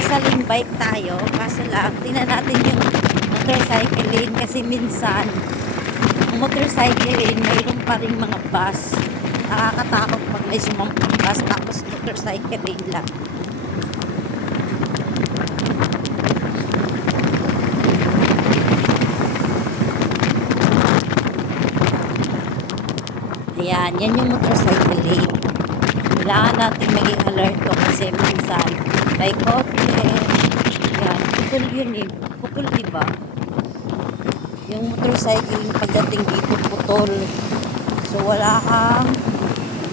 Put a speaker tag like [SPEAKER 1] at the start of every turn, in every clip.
[SPEAKER 1] nasa lane bike tayo. Kaso lang, tingnan natin yung motorcycle lane kasi minsan ang motorcycle lane mayroon pa rin mga bus. Nakakatakot pag may sumampang bus tapos motorcycle lane lang. Ayan, yan yung motorcycle lane. Kailangan natin maging alert ko kasi minsan may kotse. Ayan, putol yun eh. Putol diba? Yung motorcycle yung pagdating dito putol. So wala kang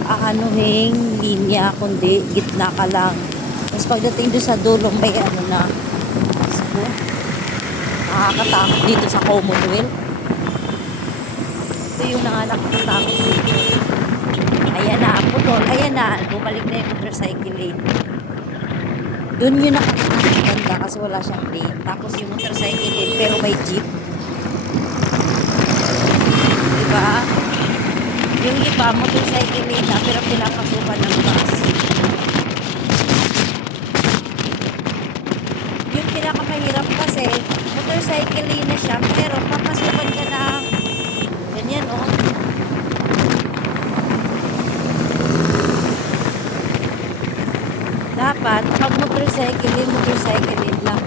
[SPEAKER 1] aanuhing linya kundi gitna ka lang. Tapos pagdating doon sa dulo may ano na. Ko, Nakakatakot dito sa Commonwealth. Ito yung nanganakatakot dito. Ayan na, putol. Ayan na, bumalik na yung motorcycle lane. Doon yun nakakaganda kasi wala siyang lane. Tapos yung motorcycle lane, pero may jeep. Diba? Yung iba, motorcycle lane na, pero pinapasukan ng bus. Yung pinakamahirap kasi, motorcycle lane na siya, pero papasukan ka ng ganyan, oh. Dapat, pag motorcycle motorcycle lang.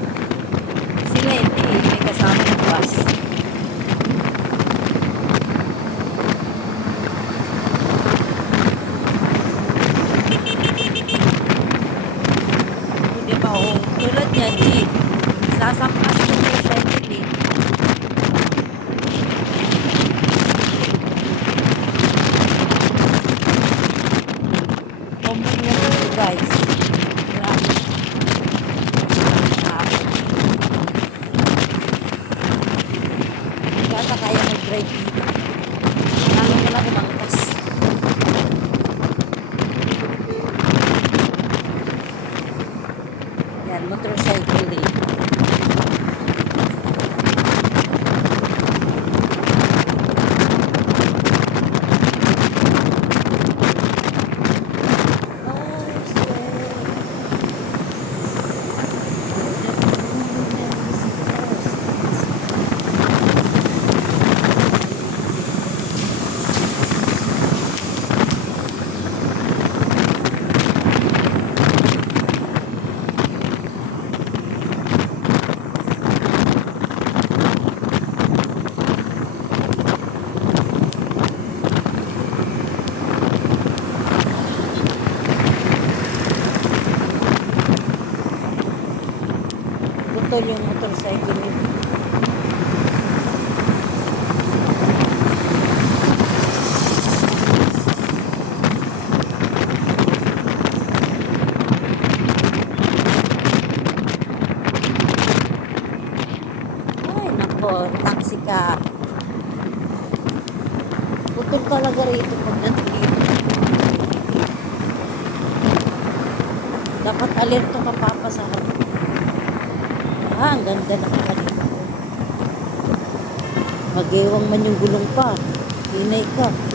[SPEAKER 1] Sila hindi, may kasama ng bus. Hindi ba, oh, tulad niya, jeep. Sasampas ng motorcycle ito, guys. Grabe. Ah. Hindi ka ata dito. Kailangan mo lang umangkas. Yan, motorcycle lane. Oh, Putol yung motorcycle nako, taxi ka. Putol talaga rito pag nandito. Dapat alerto ka papa sa harap. Ah, ang ganda ng kanina. Magewang man yung gulong pa. Hinay ka.